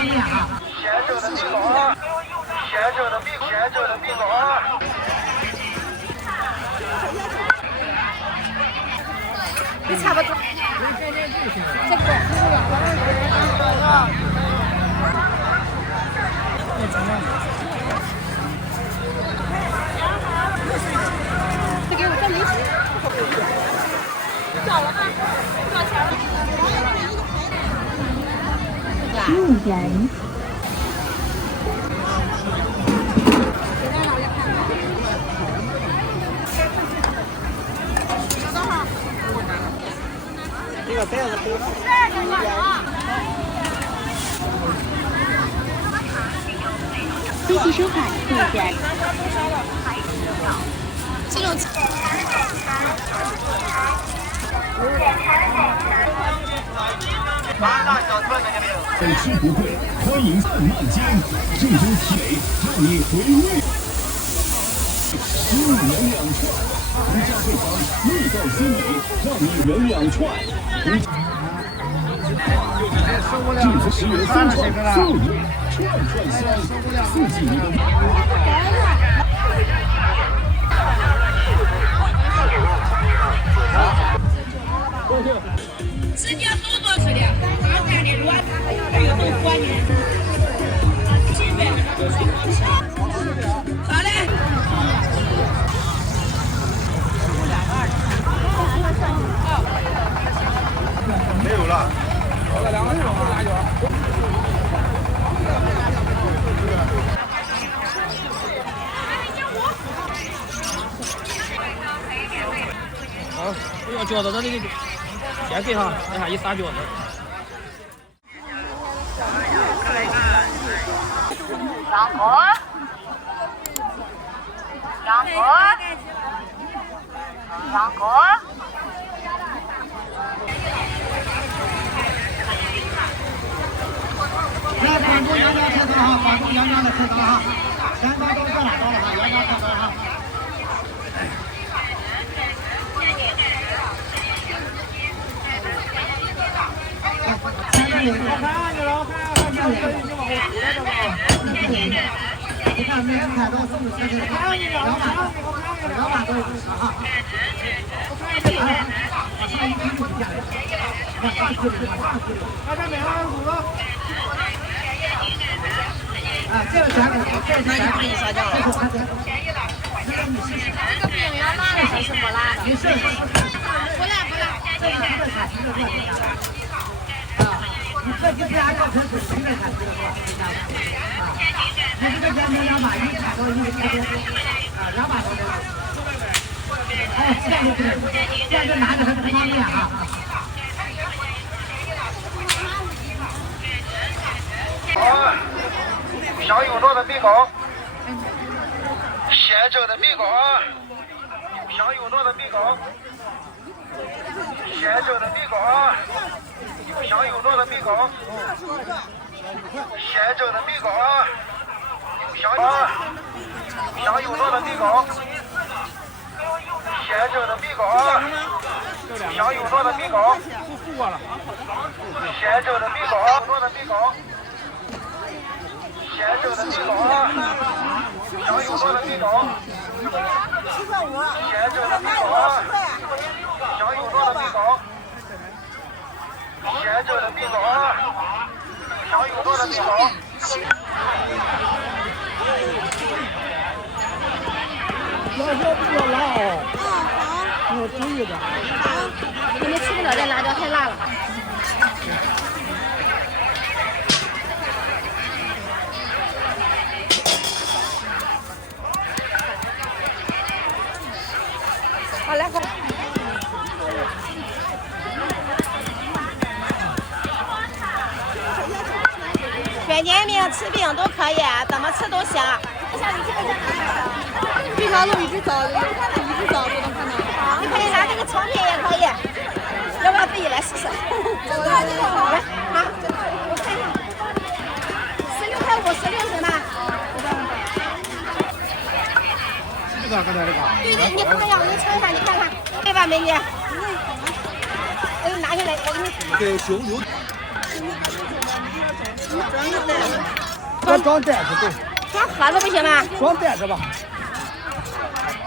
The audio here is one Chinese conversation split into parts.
方面啊。咸州的米狗啊，咸州的米狗啊。你差不多。这个。这给我这没事。找了啊，多少钱了？15元。这个袋子可以。飞机收款15元。这种。爱吃不贵，欢迎3万间，郑州奇美让你回味。15元2串，独家配方，味道鲜美，让你元2串。至10元3串，4元，串串香，刺激你的。直接手做吃的，刚干的软，还有很活的，几百个都是好吃。好嘞。没有了。好了，2个肉辣椒。好，我要饺子的那个。先给哈，等下一撒饺子。杨哥，杨哥，杨哥。来，广州杨家菜刀哈，广州杨家的菜刀哈，前刀都这哪刀了哈，杨家菜刀哈。你看那菜刀是不是2万多一只哈？啊，这个钱，这个钱，这个你试试。这个饼要辣的还是不辣的？没事。不辣。这个10块钱，10块钱。啊，你这几天按照成是10块钱，10块钱。啊，你这个价钱200，你看到一个差不多啊，200多的。哎，这个拿着还不方便啊。好，香油做的米糕，咸州的米糕啊，香油做的米糕，咸州的米糕啊，香油做的米糕，咸州的米糕啊，香油做的米糕，咸州的米糕啊，香油做的米糕，咸州的米糕做的米糕。咸州的米糕啊，香油做的米糕，咸州的米糕啊，香油做的米糕，咸州的米糕啊，香油做的米糕。辣椒比较辣哦。好。要注意的。你们吃不了这辣椒太辣了。好来，好。卷煎饼、吃饼都可以，怎么吃都行。为啥都一直找不能看到？你可以拿这个成品也可以，要不要自己来试试？来，好，我看一下，16块5，16是吗？这个刚才这个。对，你看看，我给你称一下，你看看，对吧，美女？我给你拿下来，我给你。给9。装袋子对。装盒子不行吗？装袋子吧。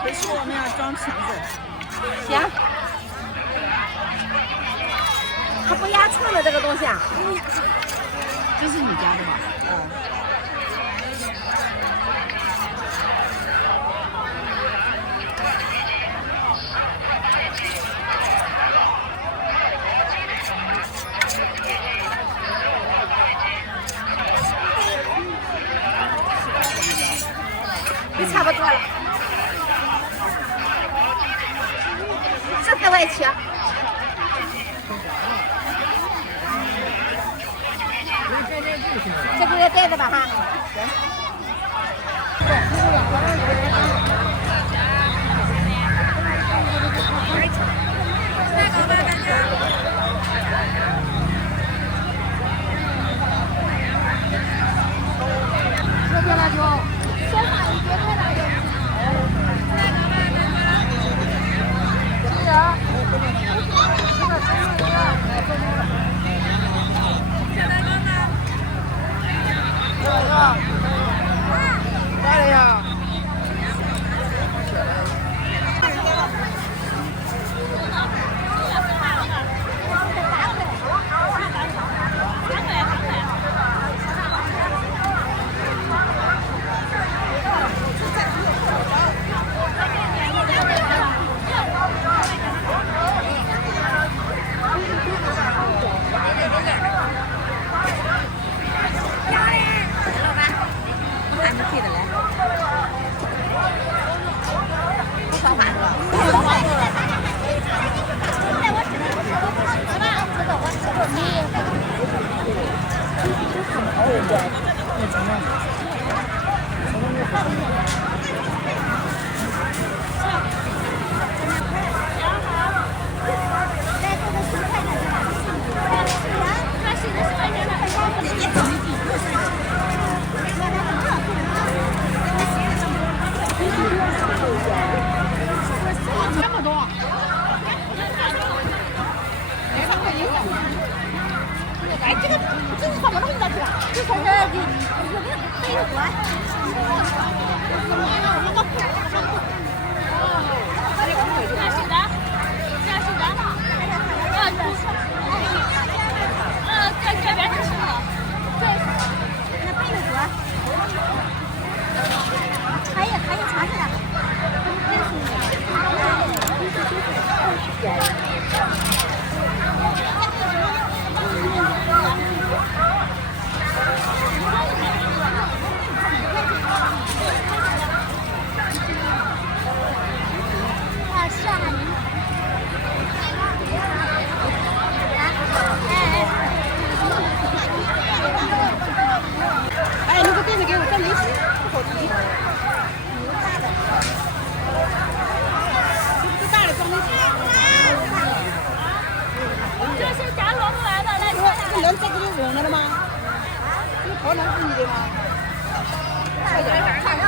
回去我们要装瓶子。行。它不压秤的这个东西啊。这是你家的吧？就差不多了。14块7。这个袋子吧哈。这个辣椒，先买一个辣椒。哎，这是什么东西的？这是从这儿的，有没有背着管？这边是什么？那背着管。还有茶去了。哎，那个垫子给我再没洗，不好提。这大的装没洗。这是夹萝卜来的，来这人这个就扔了的吗？这个烤能是你的吗？快点，快热，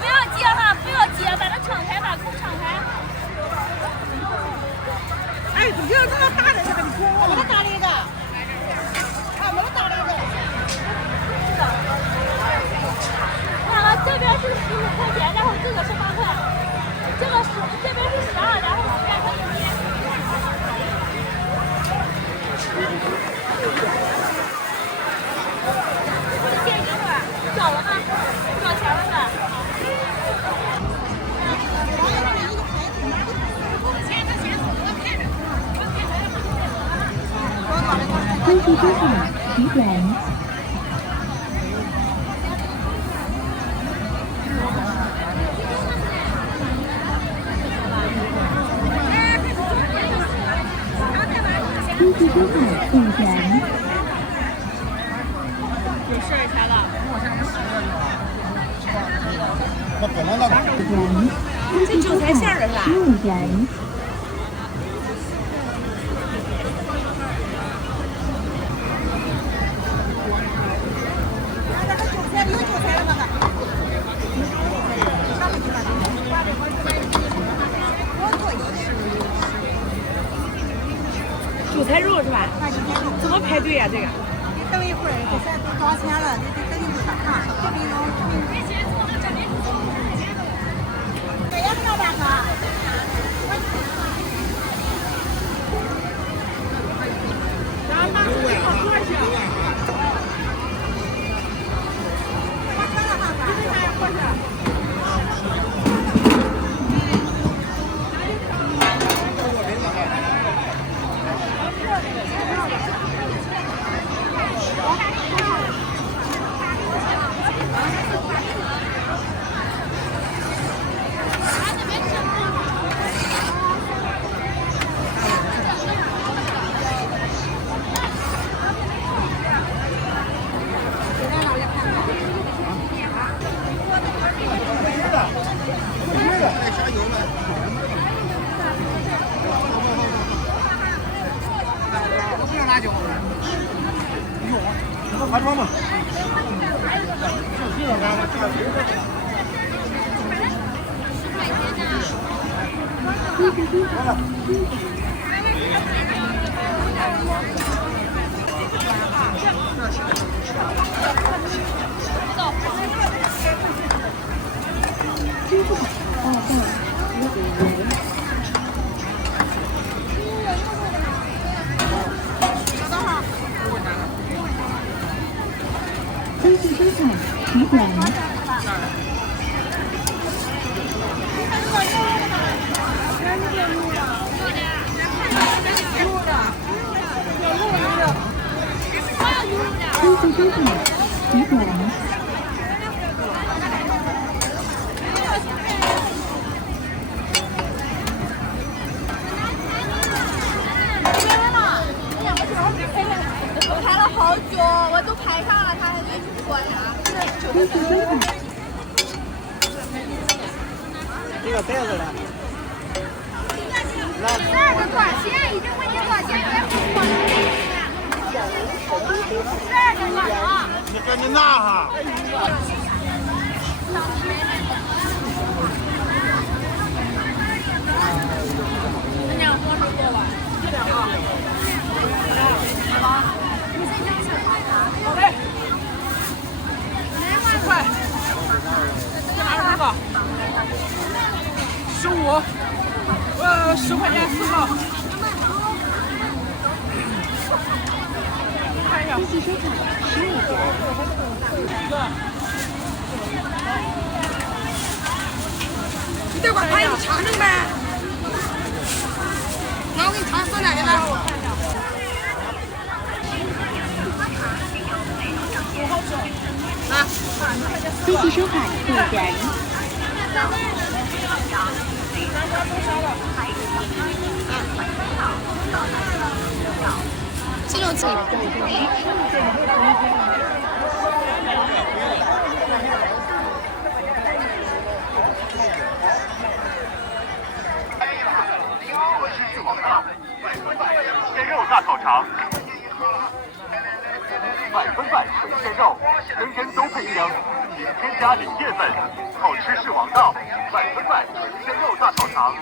不要接哈，不要接，把它敞开，把口敞开。哎，不要这么大的这个，你说我们大的一个，我们大的一个。看了，这边是15块钱，然后这个是8块，这边是12，然后2块1。借一会儿，缴了吗？缴钱了吧？关注之后请转。关注之后请转。有事儿啥了？那本来那个。这韭菜馅的是吧15元。韭菜肉是吧？怎么排排队呀，这个。你等一会儿，这现在都交钱了，你得等一会儿啊。这也不能办卡。然后这个合适。我看了看，这个还合适。还装吗？根据收款取款。根据收款取款。我排了好久，我都排上了，他还没出货呀。根据收款。这个袋子呢12个多少钱？已经问你多少钱，别付我12个多少？你赶紧拿哈！好嘞，10块，这哪是这个？15，我10块钱4个。看一下。根据收款12元。你这块盘你尝尝呗。那我给你尝4两的呗。根据收款5元。这种嘴。鲜肉大烤肠，100分百纯鲜肉，人人都配香，零添加零淀粉，好吃是王道。100分百纯鲜肉大烤肠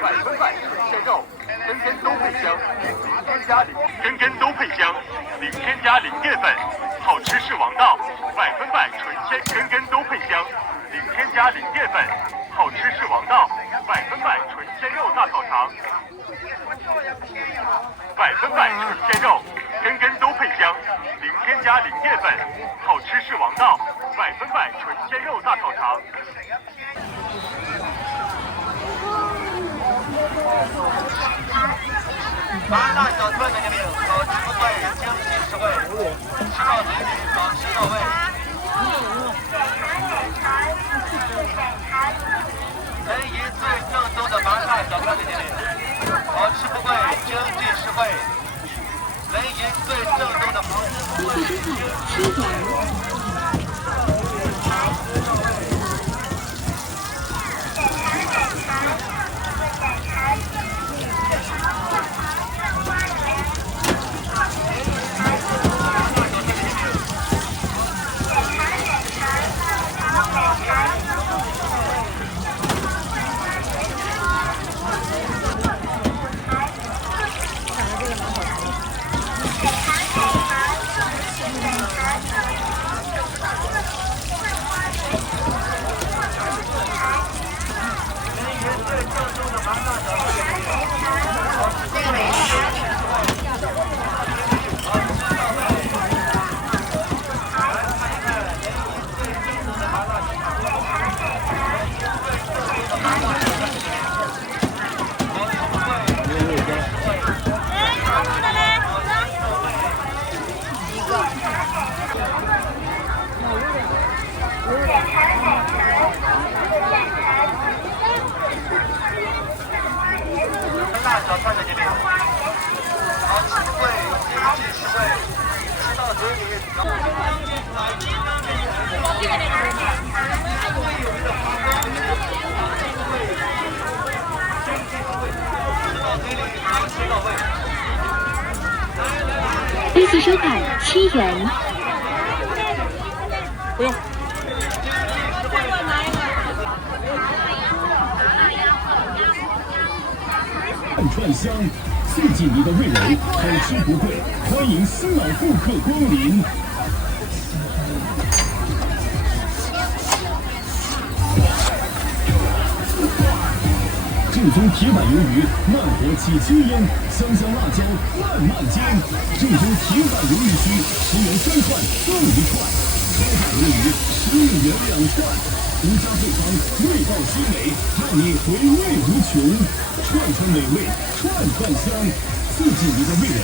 ，100分百纯鲜肉，人人都配香，零添加零，人人都配香，零添加零淀粉，好吃是王道。100分百纯鲜，人人都配香，零添加零淀粉，好吃是王道。100分百纯鲜肉大烤肠，100分百纯鲜肉，人人都配香，零添加零淀粉，好吃是王道。100分百纯鲜肉大烤肠。麻辣小串在这里，好吃不贵，经济实惠，吃到嘴里，好吃到位。人民最正宗的麻辣小串在这里，好吃不贵，经济实惠。人民最正宗的麻辣。根据收款7元。这个蛮好吃。这次收看7元。不用。串香，刺激你的味蕾，好吃不贵，欢迎新老顾客光临。正宗铁板鱿鱼，慢火起青烟，香香辣椒慢慢煎。正宗铁板鱿鱼须，10元3串送1串。超大鱿鱼15元2串，独家配方，味道鲜美，让你回味无穷。串串美味，串串香，刺激你的味蕾。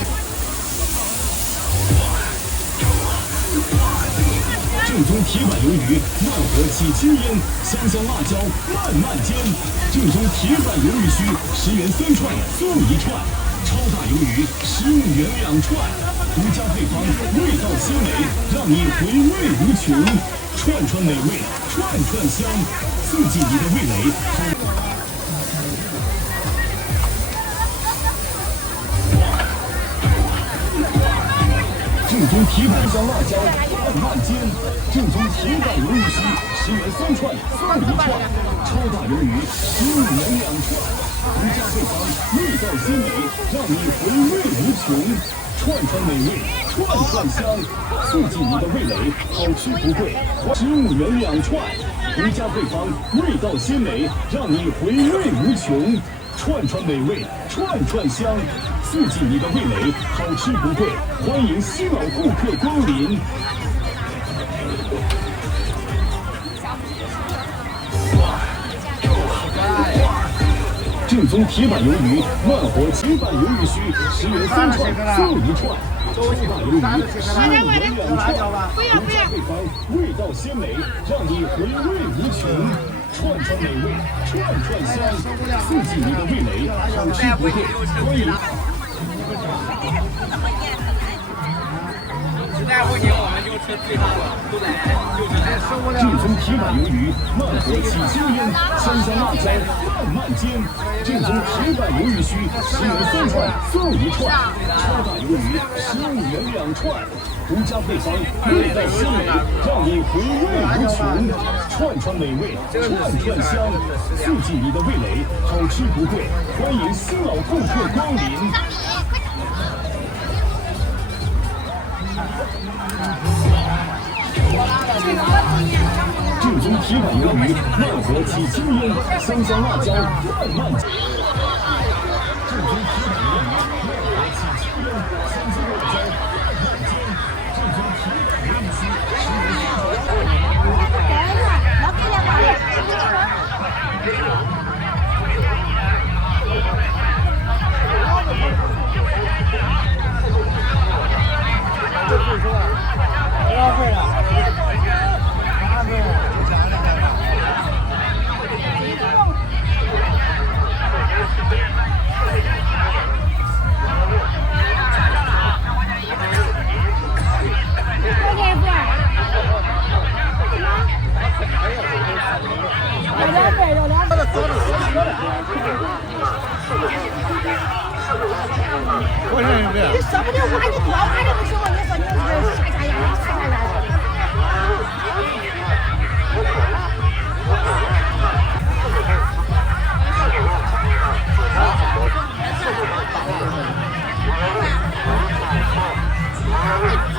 正宗铁板鱿鱼，慢火起青烟，香香辣椒慢慢煎。正宗铁板鱿鱼须，10元3串送1串。超大鱿鱼15元2串，独家配方，味道鲜美，让你回味无穷。串串美味，串串香，刺激你的味蕾。正宗铁板香辣椒慢慢煎，正宗铁板鱿鱼须10元3串送1串，超大鱿鱼15元2串，独家配方，味道鲜美，让你回味无穷。串串美味，串串香，刺激你的味蕾，好吃不贵，15元2串，独家配方，味道鲜美，让你回味无穷。串串美味，串串香，刺激你的味蕾，好吃不贵，欢迎新老顾客光临。正宗铁板鱿鱼，慢火铁板鱿鱼须10元3串送1串。超大鱿鱼15元2串，独家配方，味道鲜美，让你回味无穷。串串美味，串串香，刺激你的味蕾，好吃不贵，欢迎。实在不行我们就吃最大的，都在就是来正宗铁板鱿鱼，慢火起青烟，香香辣椒慢慢煎。正宗铁板鱿鱼须10元3串送1串，超大鱿鱼15元2串，独家配方，味道鲜美，让你回味无穷。串串美味，串串香，刺激你的味蕾，好吃不贵，欢迎新老顾客光临。正宗铁板鱿鱼，慢火起青烟，香香辣椒慢慢煎。正宗铁板鱿鱼，慢火起青烟，香香辣椒慢慢煎。正宗铁板鱿鱼须10元3串送1串。你说不定挖你多挖的时候，你说你是下下压下下压。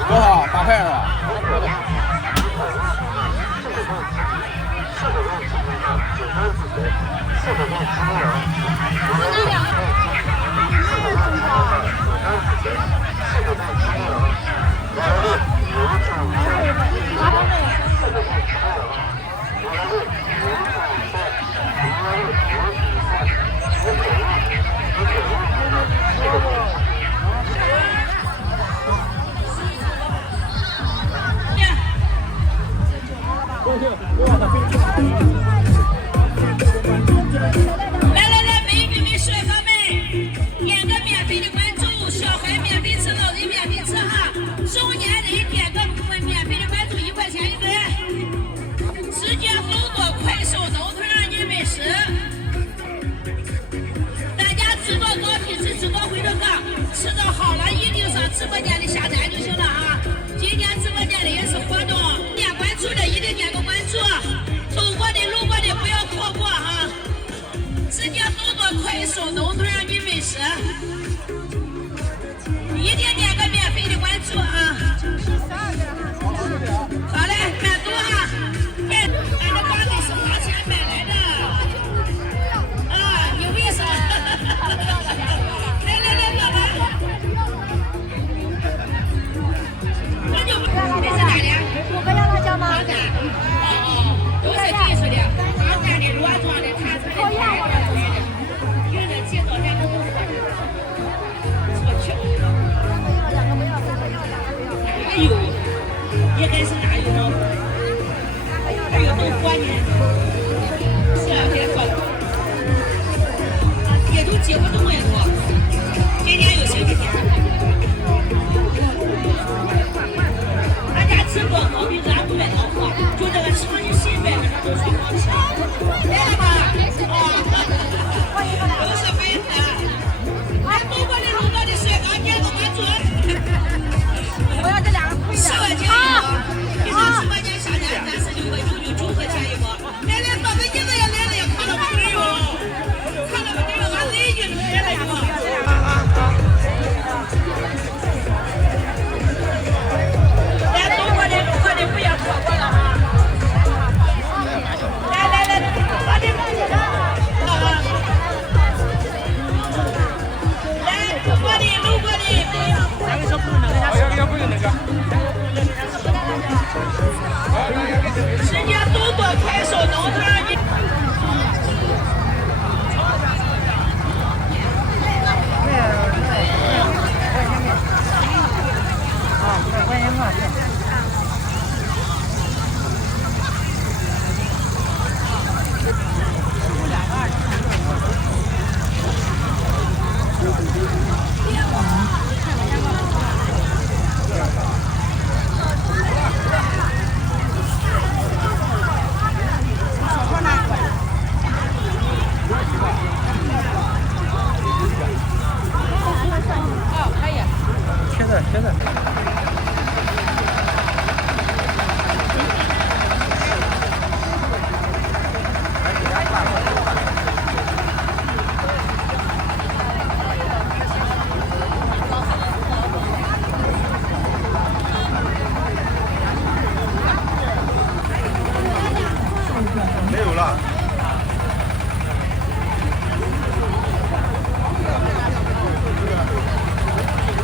多少？8块是吧？来，美女们、帅哥们，点个免费的关注，小孩免费吃，老人免费吃哈，中年人点个免费的关注，1块钱一根。欢迎，是啊，别说了，也都结不动了都，天天有星期天。俺家吃锅包比俺不买老火，就这个长宁新摆的这都说好吃。来了吧？都是美食。俺东国的路高的帅哥点个关注。我要这两个贵的。10块钱一包，平常10块钱下单36个99块钱一包。来来，把北京的也来了，也看到没得哟？看到没得哟？俺雷军都来了哟。来东国的路过的不要错过了哈。来，快点快点。路过的不要。人家都多快手弄的，你。现在。没有了。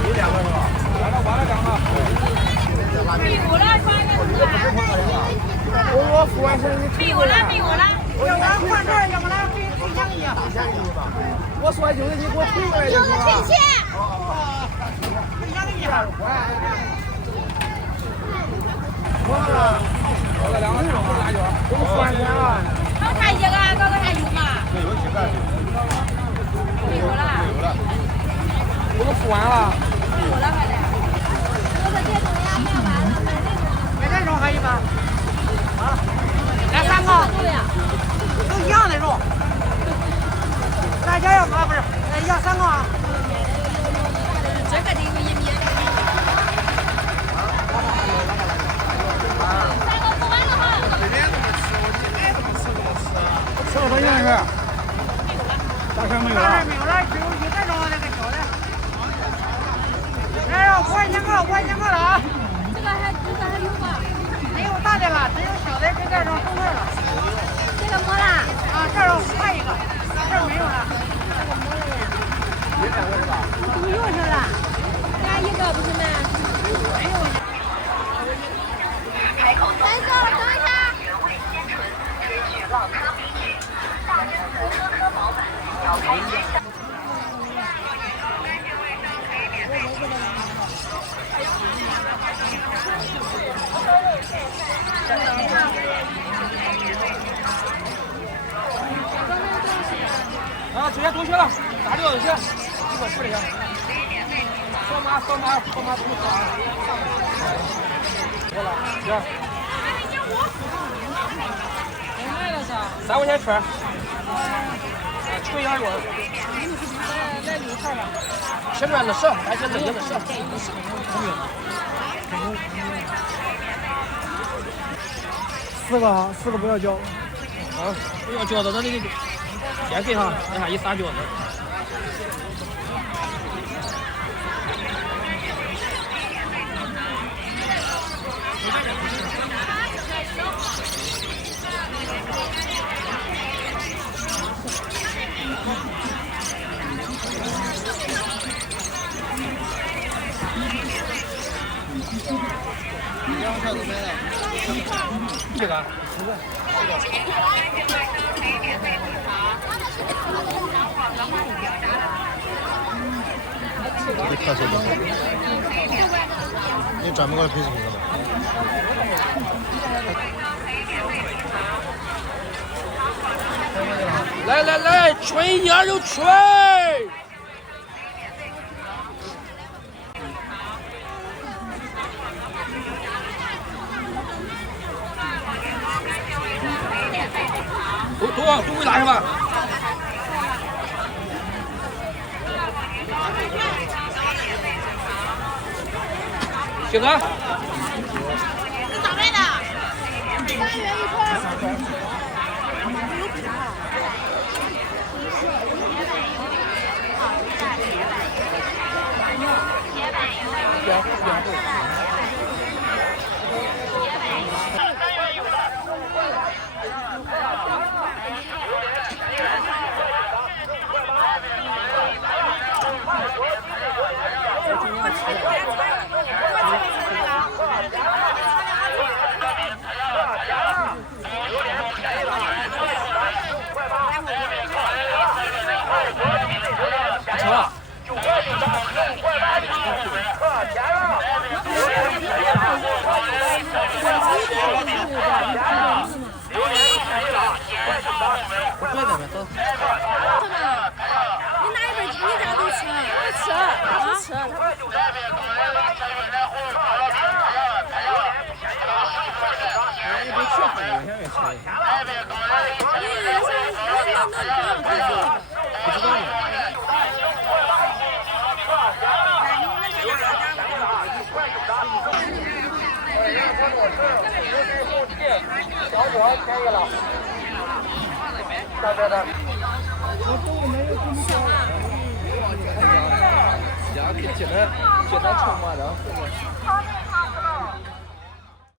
有2个是吧？完了2个。没有了，我付完钱你没有了。要不然换这儿，要不然可以退钱给你。我说就是你给我退过来就行了。退钱。退钱给你。我了2个2个辣椒，我付完钱了。刚才一个，刚才还有吗？没有几个。没有了。我都付完了。没有了还得。我说这种呀卖完了，买这种可以吗？啊，来3个。都一样的肉。大家要吗？不是，要3个啊。这个得有1米。3个付完了哈。吃了多少钱是？大钱没有了。没有了，只有1个肉那个小的。来，5块钱个了啊！这个还有吗？没有大的了，只有小的跟这种中份了。这个没了啊，这儿换一个，这儿没有了。这个没了呀。怎么又是了？加一个不是吗？没有。等一下。啊，这些东西了，大料这些，1块10块钱。扫码不扫。我了，行。卖了是？3块钱串。纯羊肉。来6串吧。切断的少，而且冷的少。4个不要饺子。啊，不要饺子，那你先给哈，等下一撒饺子。2串都买了。这个。你特色的，你专门给我配视频的吗？来来来，吹鸭肉吹！都会拿是吧？小子，哪来的？3元一块。成了。我别的走。你拿一份，你家都吃，不吃，不吃。你别去喝，越想越吃。不知道呢。小伙便宜了。这。家可以接着充嘛，然后。